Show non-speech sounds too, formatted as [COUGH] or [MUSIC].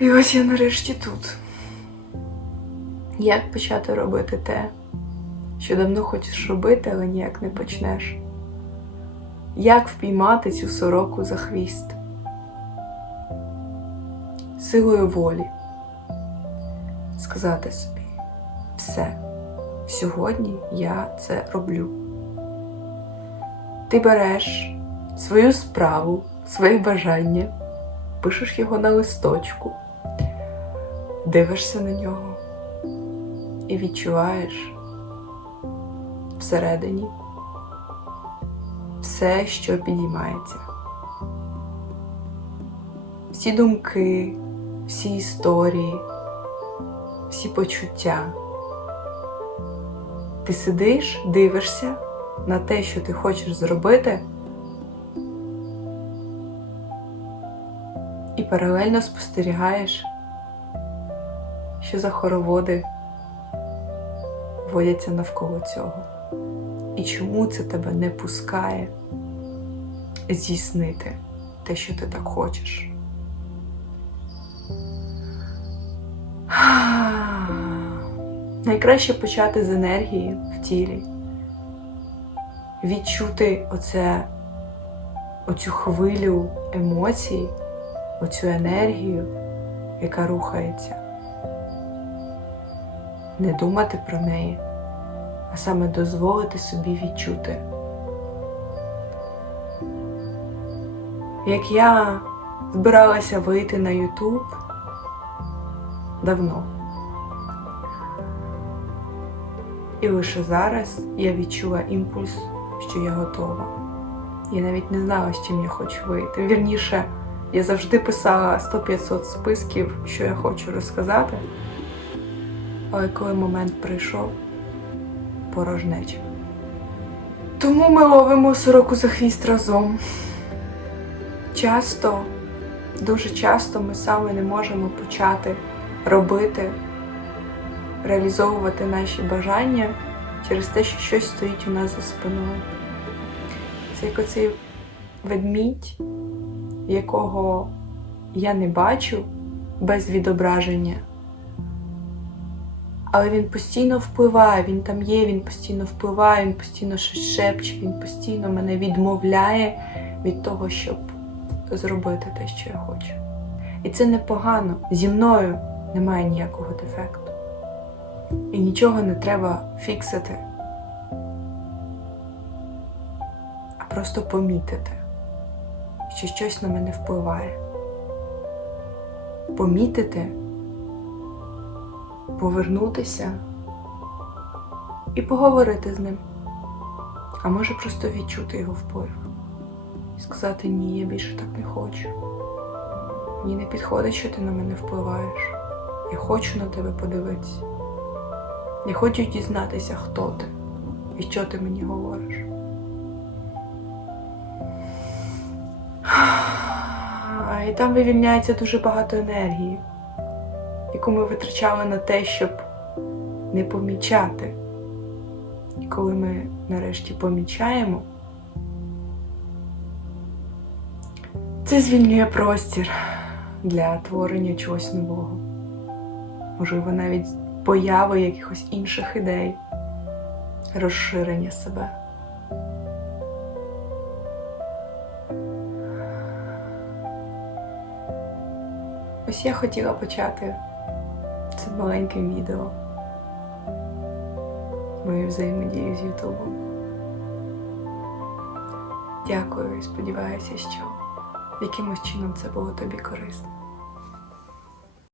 І ось я нарешті тут. Як почати робити те, що давно хочеш робити, але ніяк не почнеш? Як впіймати цю сороку за хвіст? Силою волі сказати собі все, сьогодні я це роблю. Ти береш свою справу, своє бажання, пишеш його на листочку, дивишся на нього і відчуваєш всередині все, що підіймається. Всі думки, всі історії, всі почуття. Ти сидиш, дивишся на те, що ти хочеш зробити, і паралельно спостерігаєш, що за хороводи водяться навколо цього. І чому це тебе не пускає здійснити те, що ти так хочеш. Найкраще почати з енергії в тілі, відчути оце, оцю хвилю емоцій, оцю енергію, яка рухається. Не думати про неї, а саме дозволити собі відчути. Як я збиралася вийти на Ютуб давно. І лише зараз я відчула імпульс, що я готова. Я навіть не знала, з чим я хочу вийти. Вірніше, я завжди писала 100-500 списків, що я хочу розказати. Але коли момент прийшов, порожнеча. Тому ми ловимо сороку за хвіст разом. Часто, дуже часто ми саме не можемо почати робити, реалізовувати наші бажання через те, що щось стоїть у нас за спиною. Це як оцей ведмідь, якого я не бачу без відображення. Але він постійно впливає, він там є, він постійно впливає, він постійно щось шепче, він постійно мене відмовляє від того, щоб зробити те, що я хочу. І це непогано. Зі мною немає ніякого дефекту. І нічого не треба фіксити, а просто помітити, що щось на мене впливає. Помітити, повернутися і поговорити з ним. А може просто відчути його вплив і сказати ні, я більше так не хочу. Мені не підходить, що ти на мене впливаєш. Я хочу на тебе подивитися. Я хочу дізнатися, хто ти і що ти мені говориш. [SIGHS] І там вивільняється дуже багато енергії, яку ми витрачали на те, щоб не помічати. І коли ми нарешті помічаємо, це звільнює простір для творення чогось нового. Можливо, навіть появи якихось інших ідей, розширення себе. Ось я хотіла почати цим маленьке відео мою взаємодію з Ютубом. Дякую і сподіваюся, що якимось чином це було тобі корисно.